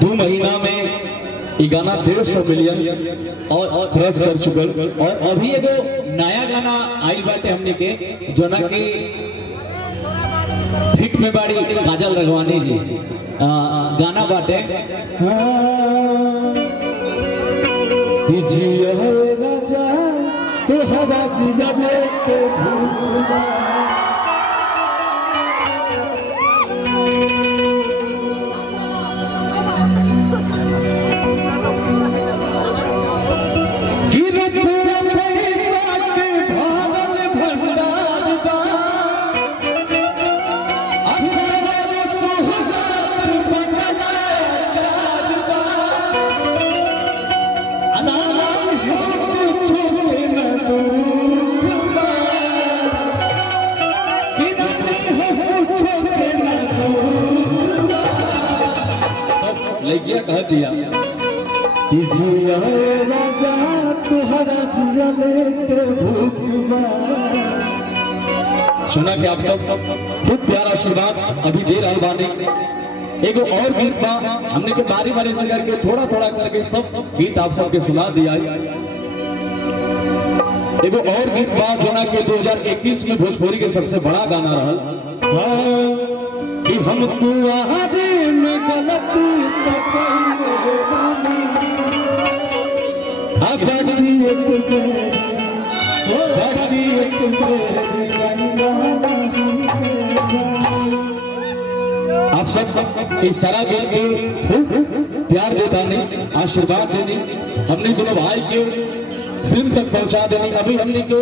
2 महीना में ये गाना 150 मिलियन और क्रॉस कर चुकल। और अभी एगो नया गाना आइल बाटे हमने के जोना के फिट में बाड़ी काजल रघवानी जी गाना बाटे राजा तोहरा जिया लेके भूला लगिया कह दिया कि जिया राजा तुहरा जिया लेके भूखबा। सुना कि आप सब खूब प्यारा आशीर्वाद अभी दे रहा बानी। एगो और गीत बा हमने के बारी बारी से करके थोड़ा थोड़ा करके सब गीत आप सबके सुना दिया। एगो और गीत बा जोना के 2021 में भोजपुरी के सबसे बड़ा गाना रहल कि हम तुम्हारे में गलती आप सब इस सारा गीत के खूब प्यार देता नहीं आशीर्वाद देनी हमने दोनों भाई के फिल्म तक पहुंचा देनी। अभी हमने के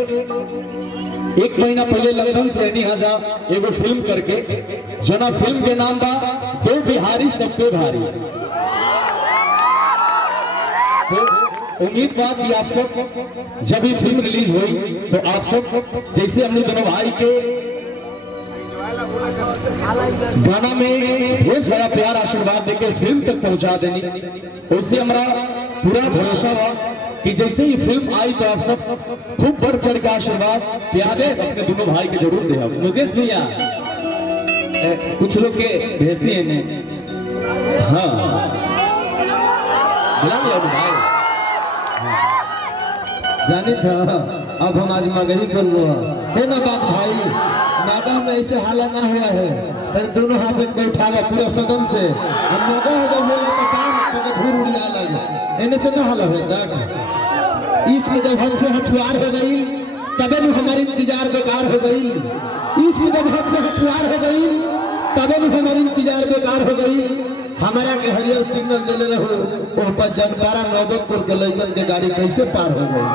1 महीना पहले लंदन से जा एगो फिल्म करके जना फिल्म के नाम बा 2 बिहारी सब पे भारी। तो उम्मीद बा कि आप सब जब ये फिल्म रिलीज हुई तो आप सब जैसे हमने दोनों भाई के गाना में ढेर सारा प्यार आशीर्वाद देकर फिल्म तक पहुंचा देनी उससे हमारा पूरा भरोसा हुआ कि जैसे ही फिल्म आई तो आप सब खूब बढ़ चढ़ के आशीर्वाद प्यारे अपने दोनों भाई के जरूर दे। मुकेश भैया कुछ लोग के भेजती है ने हाँ बुला लिया भाई जानी था अब हम आज मगही बोल है ना बात भाई नागा में ऐसे हाला ना हुआ है तेरे दोनों हाथ में उठावा पूरा सदन से अब मौका हो जब बोला तो काम तो धूल उड़िया लगे इन्हें से ना हाला है तक इसकी जब हमसे हठुआर हो गई तबे न हमारी इंतजार बेकार हो गई। इसकी जब हमसे हठुआर हो गई तबे न हमारी इंतजार बेकार हो गई। हमारा के हरियर सिग्नल दे रहो वो पर जनपारा नौबतपुर के लइकन के गाड़ी कैसे पार हो गई।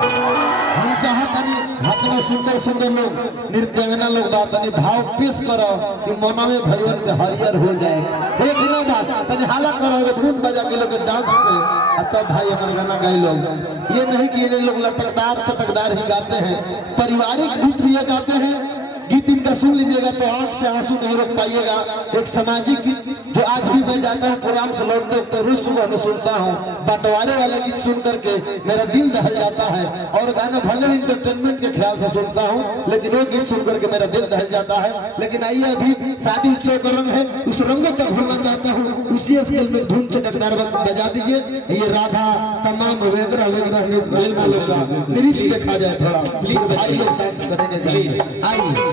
हम चाहतनी हतना सुंदर सुंदर लोग नृत्यांगना लोग बातनी भाव पेश करो कि मना में भैया के हरियर हो जाए एक ना बात तनी हाला करो धुन बजा के लोग डांस से तब भाई हमारे गाना गाई लोग ये नहीं कि ये लोग लटकदार चटकदार ही गाते हैं पारिवारिक गीत भी ये गाते हैं। गीत इनका सुन लीजिएगा तो आंख से आंसू नहीं रोक पाइएगा। एक सामाजिक गीत जो आज भी मैं जाता हूँ प्रोग्राम से लौटते तो रोज सुबह में सुनता हूँ बंटवारे वाला गीत सुन करके मेरा दिल दहल जाता है। और गाना भले इंटरटेनमेंट के ख्याल से सुनता हूँ लेकिन वो गीत सुन करके मेरा दिल दहल जाता है। लेकिन आइए अभी शादी उत्सव का रंग है उस रंगों तक भरना चाहता हूँ उसी स्केल में धुन चटकदार बजा दीजिए। ये राधा तमाम वेगरा वेगरा नृत्य देखा जाए थोड़ा प्लीज आइए डांस करेंगे आइए।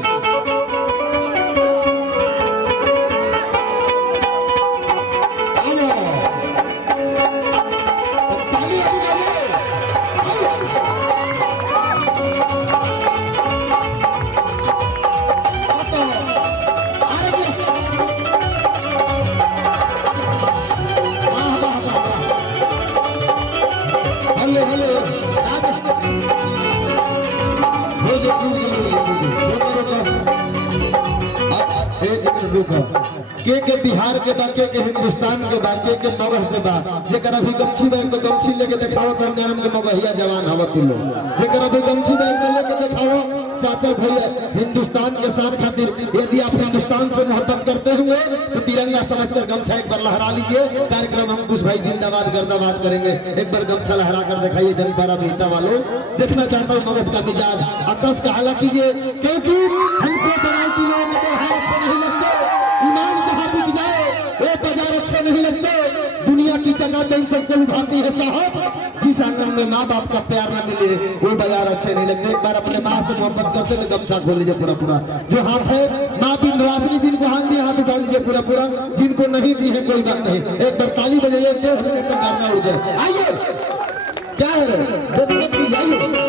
के बिहार के बाके के हिंदुस्तान के बाके के मगह से बा जेकर अभी गमछी बैग में गमछी लेके दिखाओ तो गरम के मगहिया जवान हवा तुलो जेकर अभी गमछी बैग में लेके दिखाओ चाचा भैया हिंदुस्तान के शान खातिर यदि आप हिंदुस्तान से मोहब्बत करते हुए तो तिरंगा समझकर गमछा एक बार लहरा लीजिए। कार्यक्रम हम कुछ भाई जिंदाबाद गर्दाबाद करेंगे एक बार गमछा लहरा कर दिखाइए। जनपारा बेटा वालों देखना चाहता हूँ मगध का मिजाज आकाश का हाला कीजिए क्योंकि हमको बनाती लोग अच्छे नहीं लगते। ईमान जहाँ बिक जाए वो बाजार अच्छे नहीं लगते। दुनिया की को लुभाती है साहब। जिस आंगन में माँ बाप का प्यार न मिले वो बाजार अच्छे नहीं लगते। एक बार अपने माँ से मोहब्बत करते हुए गमछा खोल लीजिए पूरा पूरा। जो हाथ है माँ विंध्यवासिनी जिनको हाथ दिए हाथ उठा लीजिए पूरा पूरा। जिनको नहीं दी है कोई बात नहीं, एक बार ताली बजाइए, 1.5 मिनट में गाना उड़ जाए। आइए क्या है, आइए